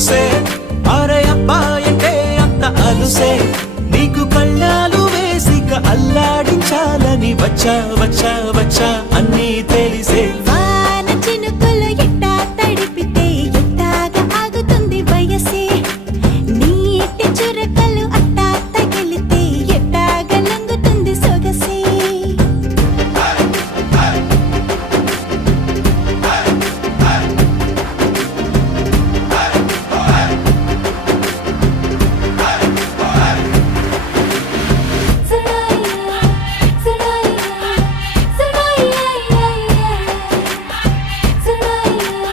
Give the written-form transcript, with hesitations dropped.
చూసే అరే అబ్బాయంటే అంత అలుసే నీకు కళ్ళాలు వేసిక అల్లాడించాలని వచ్చా వచ్చా వచ్చా అన్నీ తెలిసే